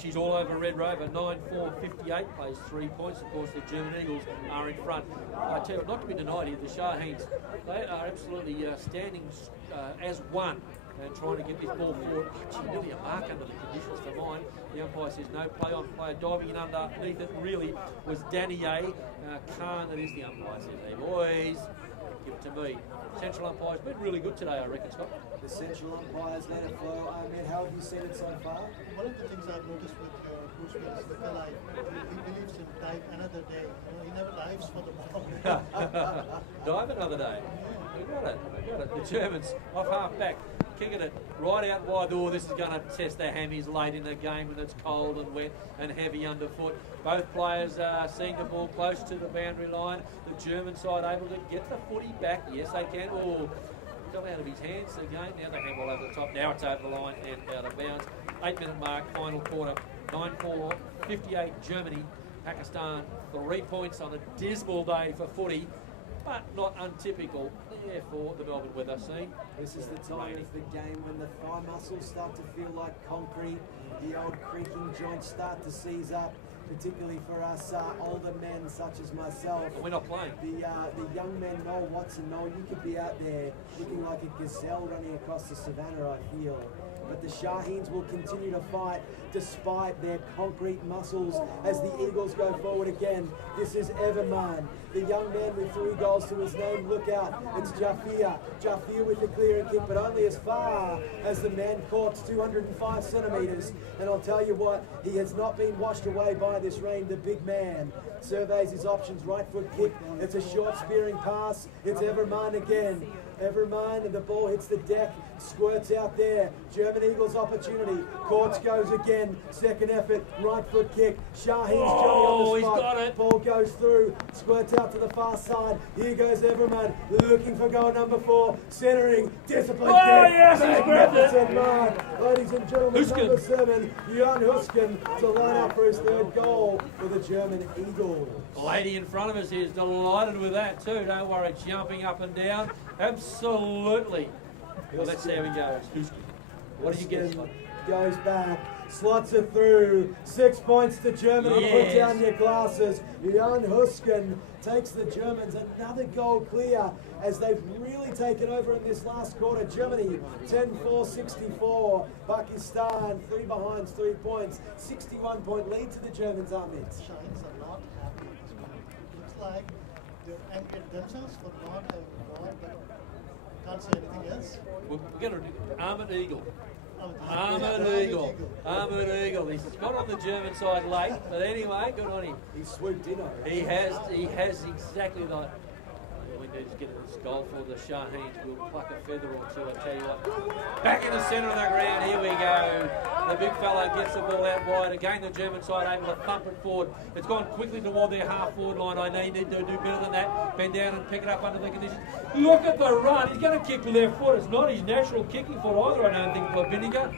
She's all over Red Rover, 9-4-58, plays 3 points. Of course, the German Eagles are in front. I tell you, not to be denied here, the Shaheens, they are absolutely standing as one and trying to get this ball forward. Gee, nearly a mark under the conditions for mine. The umpire says no play on player. Diving in underneath it really was Danny A. Khan, that is the umpire, says, hey boys, give it to me. Central umpire's been really good today, I reckon, Scott. The central umpires let it flow. Ahmed, how have you seen it so far? One of the things I've noticed with Bruce Willis, the fella, he believes in dive another day. He never dives for the ball. Dive another day. We got it. The Germans off half back, kicking it right out wide. Oh, this is going to test their hammies late in the game when it's cold and wet and heavy underfoot. Both players seeing the ball close to the boundary line. The German side able to get the footy back. Yes, they can. Oh, fell out of his hands again. Now the handball over the top. Now it's over the line and out of bounds. 8-minute mark, final quarter. 9-4, 58 Germany. Pakistan, 3 points on a dismal day for footy, but not untypical for the Melbourne weather scene. This is the time of the game when the thigh muscles start to feel like concrete, the old creaking joints start to seize up, particularly for us older men such as myself. And we're not playing. The young men, Noel Watson, Noel, you could be out there looking like a gazelle running across the savannah, I feel. But the Shaheens will continue to fight despite their concrete muscles as the Eagles go forward again. This is Everman, the young man with 3 goals to his name. Look out, it's Jafir. Jafir with the clearing kick, but only as far as the man court's 205 centimetres. And I'll tell you what, he has not been washed away by this rain, the big man. Surveys his options, right foot kick. It's a short spearing pass. It's Everman again. Everman, and the ball hits the deck, squirts out there. German Eagles opportunity. Courts goes again. Second effort, right foot kick. Shaheen's Johnny on the spot. He's got it. Ball goes through, squirts out to the far side. Here goes Everman, looking for goal number 4. Centering, disciplined kick. Yes, he's grabbed it. Magnificent mark. Ladies and gentlemen, Husken. number 7, Jan Husken, to line up for his 3rd goal for the German Eagles. The lady in front of us here is delighted with that too. Don't worry, jumping up and down. Absolutely. Well, let's see how he goes. Husken. What do you get? Husken goes back, slots it through. 6 points to Germany. Yes. Put down your glasses. Jan Husken takes the Germans another goal clear as they've really taken over in this last quarter. Germany 10-4-64. Pakistan 3 behind, 3 points. 61-point lead to the Germans, Ahmed. Shines are not happy at this point. Looks like they're angry at themselves for not having the ball, but can't say anything else. We're going to do Armoured Eagle. Armoured Eagle. Armoured Eagle. He's got on the German side late, but anyway, good on him. He swooped in on it. He has exactly the. We need to get this goal for the Shaheens. We'll pluck a feather or two, I tell you what. Back in the centre of the ground, here we go. The big fellow gets the ball out wide. Again, the German side able to thump it forward. It's gone quickly toward their half-forward line. I need to do better than that. Bend down and pick it up under the conditions. Look at the run. He's going to kick left foot. It's not his natural kicking foot either, I don't think, for Binniger.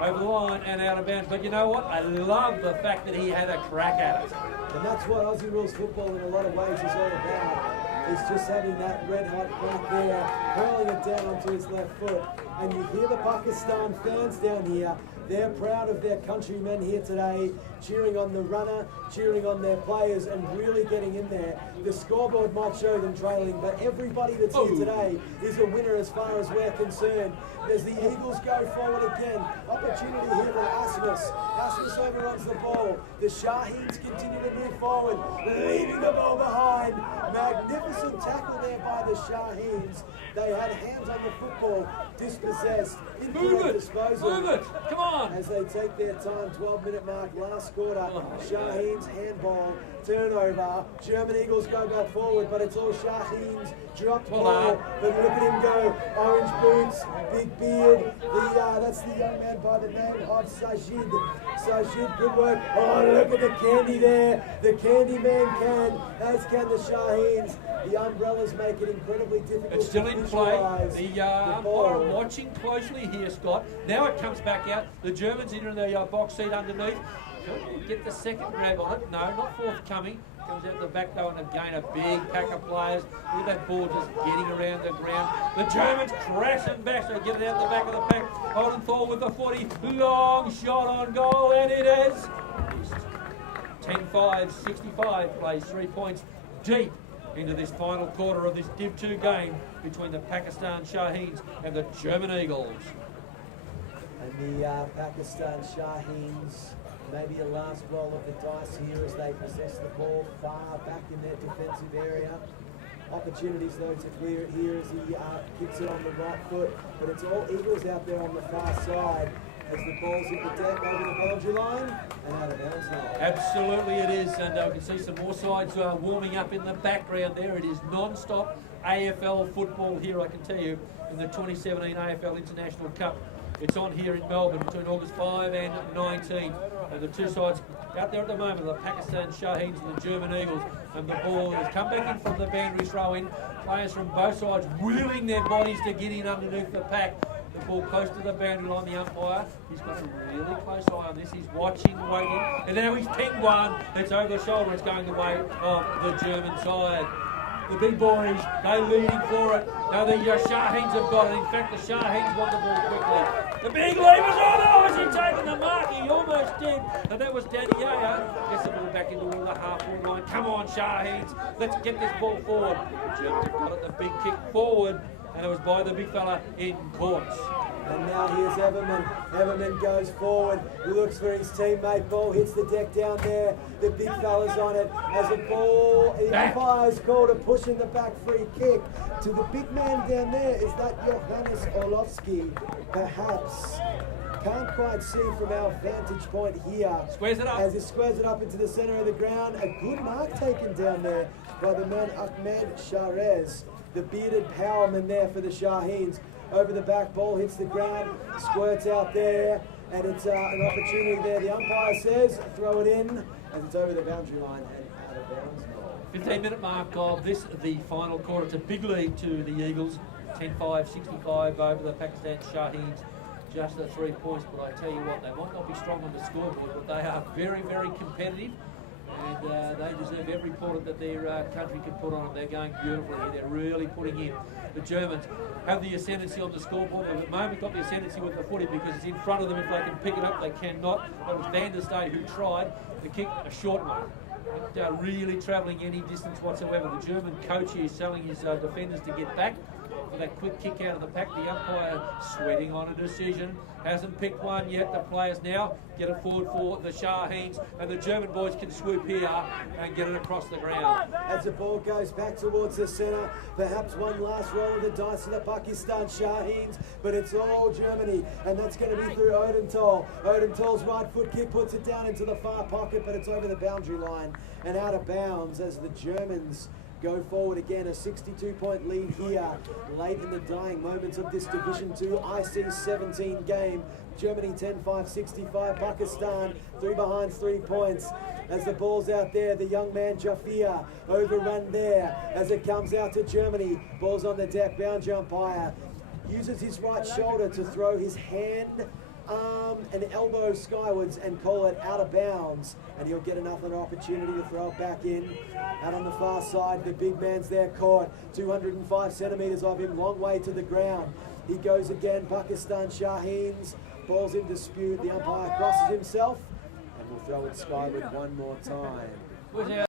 Over the line and out of bounds. But you know what? I love the fact that he had a crack at it. And that's what Aussie rules football in a lot of ways is all about. Is just having that red hot crack there, hurling it down onto his left foot. And you hear the Pakistan fans down here. They're proud of their countrymen here today, cheering on the runner, cheering on their players, and really getting in there. The scoreboard might show them trailing, but everybody that's here today is a winner as far as we're concerned. As the Eagles go forward again, opportunity here for Asmus. Asmus overruns the ball. The Shaheens continue to move forward, leaving the ball behind. Magnificent tackle there by the Shaheens. They had hands on the football, dispossessed, incorrect disposal. Move it, come on. As they take their time, 12-minute mark, last quarter. Shaheens handball, turnover. German Eagles go back forward, but it's all Shaheens. Dropped ball, but look at him go. Orange boots, big beard. That's the young man by the name of Sajid. Sajid, good work. Oh, look at the candy there. The candy man can, as can the Shaheens. The umbrellas make it incredibly difficult. It's still to in play. visualise The umpire, I'm watching closely here, Scott. Now it comes back out. The Germans in the box seat underneath. Can we get the second grab on it? No, not forthcoming. Comes out the back though, and again a big pack of players. Look at that ball just getting around the ground. The Germans crashing back, so get it out the back of the pack. Oldenthal with the 40, long shot on goal, and it is 10-5, 65, plays 3 points deep into this final quarter of this Div 2 game between the Pakistan Shaheens and the German Eagles. And the Pakistan Shaheens, maybe a last roll of the dice here as they possess the ball far back in their defensive area. Opportunities though to clear it here as he kicks it on the right foot, but it's all Eagles out there on the far side as the ball's hit the deck over the boundary line and out of bounds now. Absolutely it is, and we can see some more sides warming up in the background there. It is non-stop AFL football here, I can tell you, in the 2017 AFL International Cup. It's on here in Melbourne between August 5 and 19. And the two sides out there at the moment, the Pakistan Shaheens and the German Eagles. And the ball has come back in from the boundary throw in. Players from both sides wheeling their bodies to get in underneath the pack. The ball close to the boundary line, the umpire. He's got a really close eye on this. He's watching, waiting. And now he's pinged one. It's over the shoulder. It's going the way of the German side. The big boys, they leading for it. Now the Shaheens have got it. In fact, the Shaheens want the ball quickly. The big levers, oh no, is he taking the mark? He almost did. And that was Danny Yaya. Gets the ball back into the half-forward line. Come on, Shaheens. Let's get this ball forward. The Germans have got it, the big kick forward. And it was by the big fella in courts. And now here's Everman. Everman goes forward. He looks for his teammate. Ball hits the deck down there. The big fella's on it. As a ball, the umpire's called a push in the back free kick. To the big man down there, is that Johannes Orlovsky? Perhaps. Can't quite see from our vantage point here. Squares it up. As he squares it up into the centre of the ground. A good mark taken down there by the man Ahmed Sharez. The bearded powerman there for the Shaheens. Over the back, ball hits the ground, squirts out there, and it's an opportunity there. The umpire says, throw it in, as it's over the boundary line and out of bounds. 15-minute mark of this, the final quarter. It's a big lead to the Eagles. 10-5, 65 over the Pakistan Shaheens. Just the 3 points, but I tell you what, they might not be strong on the scoreboard, but they are very, very competitive. And they deserve every point that their country can put on them. They're going beautifully here. They're really putting in. The Germans have the ascendancy on the scoreboard. They've at the moment got the ascendancy with the footy because it's in front of them. If they can pick it up, they cannot. It was Van der Stade who tried to kick a short one. Not really travelling any distance whatsoever. The German coach here is telling his defenders to get back for that quick kick out of the pack. The umpire sweating on a decision. Hasn't picked one yet. The players now get it forward for the Shaheens, and the German boys can swoop here and get it across the ground. As the ball goes back towards the centre, perhaps one last roll of the dice for the Pakistan Shaheens, but it's all Germany, and that's going to be through Odenthal. Odenthal's right foot kick puts it down into the far pocket, but it's over the boundary line and out of bounds as the Germans go forward again. A 62-point lead here late in the dying moments of this Division 2 IC 17 game. Germany 10-5-65, Pakistan 3 behind 3 points. As the ball's out there, the young man Jafia overrun there as it comes out to Germany. Ball's on the deck, boundary umpire uses his right shoulder to throw his hand, arm and elbow skywards and call it out of bounds, and he'll get another opportunity to throw it back in. Out on the far side, the big man's there caught, 205 centimetres of him, long way to the ground. He goes again, Pakistan Shaheens, ball's in dispute, the umpire crosses himself and will throw it skyward one more time.